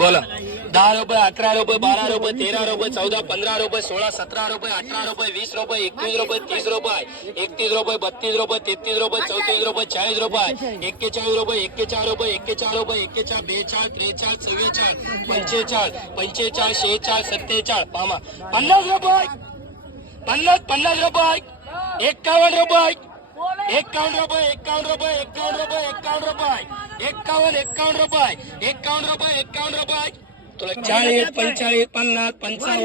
बोला 10 रुपये 11 रुपये 12 रुपये 13 रुपये 14 15 रुपये 16 17 रुपये 18 रुपये 20 रुपये 21 रुपये 30 रुपये 31 रुपये 32 रुपये 33 रुपये 34 रुपये 40 रुपये 41 रुपये 41 रुपये 41 रुपये 41 42 43 44 45 46 47 पामा 50 रुपये 50 रुपये 51 रुपये 51 रुपये 51 रुपये 51 रुपये 51 रुपये 51 रुपये 51 रुपये 51 रुपये तुला 40 45 50 55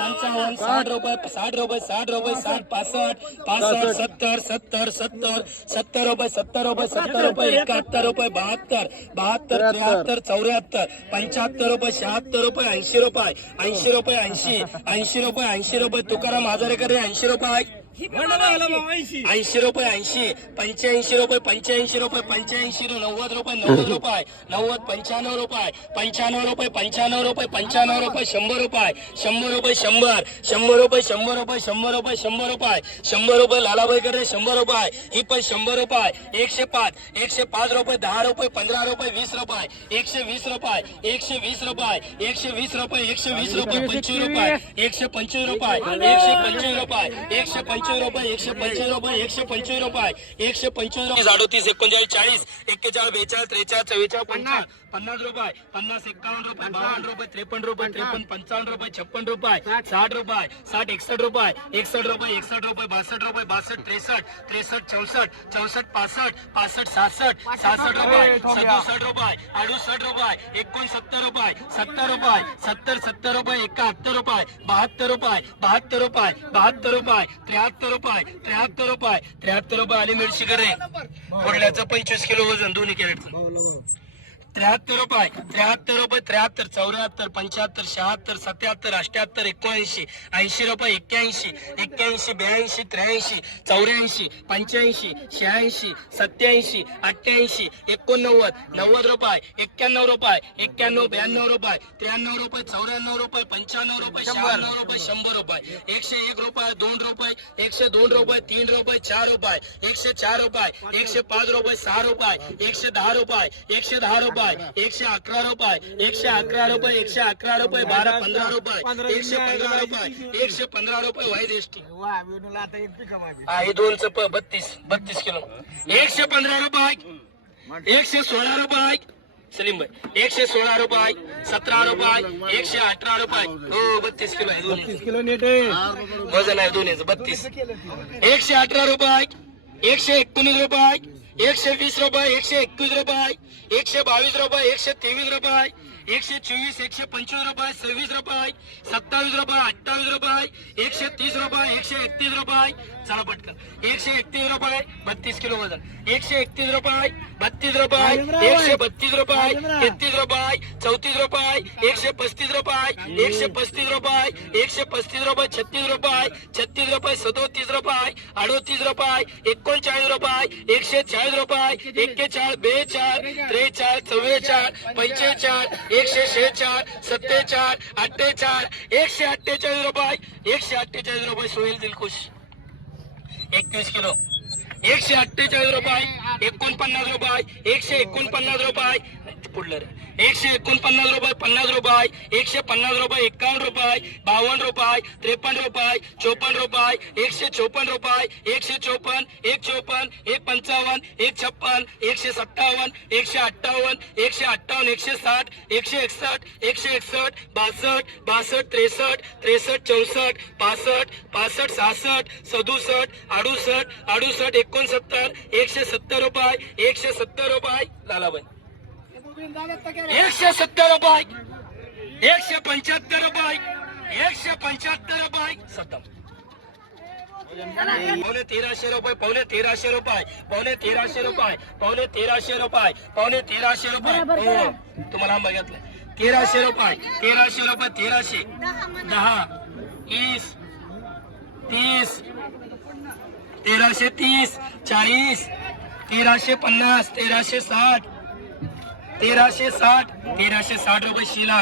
55 60 रुपये 60 रुपये 60 रुपये 60 65 65 70 70 70 रुपये 70 रुपये 70 रुपये 71 रुपये 72 72 73 74 75 रुपये 76 रुपये 80 रुपये 80 रुपये 80 रुपये 80 रुपये तुकाराम आजारेकर 80 रुपये 80 रुपये 80 85 रुपये 85 रुपये 85 90 रुपये 90 रुपये 90 95 रुपये 95 रुपये 95 रुपये 95 रुपये 100 रुपये 100 रुपये 100 रुपये 100 रुपये 100 रुपये 100 रुपये 100 रुपये लालाबाई करे 100 रुपये ही पण 100 रुपये 105 रुपये 10 रुपये 15 रुपये 20 रुपये 120 रुपये 120 रुपये 120 रुपये 120 रुपये 25 रुपये 125 रुपये 125 रुपये 125 रुपये 125 रुपये 125 रुपये 125 38 39 40 41 42 43 44 50 रुपये 50 51 रुपये 52 रुपये 53 रुपये 53 55 रुपये 56 रुपये 60 रुपये 60 61 रुपये 61 रुपये 61 रुपये 62 रुपये 62 63 63 64 64 65 रुपये 67 रुपये 68 रुपये 69 रुपये 70 रुपये 70 रुपये 71 रुपये 72 रुपये 72 रुपये 72 रुपये 73 रुपये 73 रुपये आली मिरची करे कोडल्याचं 25 किलो वजन दोन्ही कॅरेटचं 73 रुपये 73 रुपये 73 74 75 76 77 78 79 80 रुपये 81 82 83 84 85 86 87 88 89 90 रुपये 91 रुपये 91 92 रुपये 93 रुपये 94 रुपये 95 रुपये 96 रुपये 100 रुपये 101 रुपये 2 रुपये 102 रुपये 3 रुपये 4 रुपये 104 रुपये 105 रुपये 6 रुपये 110 रुपये 110 रुपये 111 रुपये 111 रुपये 111 रुपये 12 15 रुपये 115 रुपये 115 रुपये वाईट एसटी आहे 32 किलो 115 रुपये 116 रुपये सलीम भाई 116 रुपये 17 रुपये 118 रुपये हो 32 किलो आहे 32 किलो नेट आहे वजन आहे दोन्हीचं 32 118 रुपये 119 रुपये 120 रुपये 121 रुपये 122 रुपये 123 रुपये 124 125 रुपये 26 रुपये 27 रुपये 28 रुपये 130 रुपये 131 रुपये चला पटकन 131 रुपये 32 किलो वजन 131 रुपये 32 रुपये 132 रुपये 33 रुपये 34 रुपये 135 रुपये 135 रुपये 135 रुपये 36 रुपये 36 रुपये 37 रुपये 38 रुपये 39 रुपये 140 रुपये 41 42 43 44 45 146 77 148 रुपये 148 रुपये सोहेल दिलखुश 21 किलो 148 रुपये 49 रुपये 149 रुपये पुढलं 149 रुपये 50 रुपये 150 रुपये 51 रुपये 52 रुपये 53 रुपये 54 रुपये 154 रुपये 154 154 155 156 157 158 158 160 161 161 62 62 63 63 64 65 65 66 67 68 69 170 रुपये 170 रुपये लालाबाई 170 रुपये 175 रुपये 175 रुपये सत्तम पावणे 1300 रुपये पावणे 1300 रुपये पावणे 1300 रुपये पावणे 1300 रुपये पावणे 1300 रुपये तुम्हाला आंबा घेतलाय 1300 रुपये 1300 रुपये 1300 10 20 30 1330 40 1350 1360 1360 रुपये शिला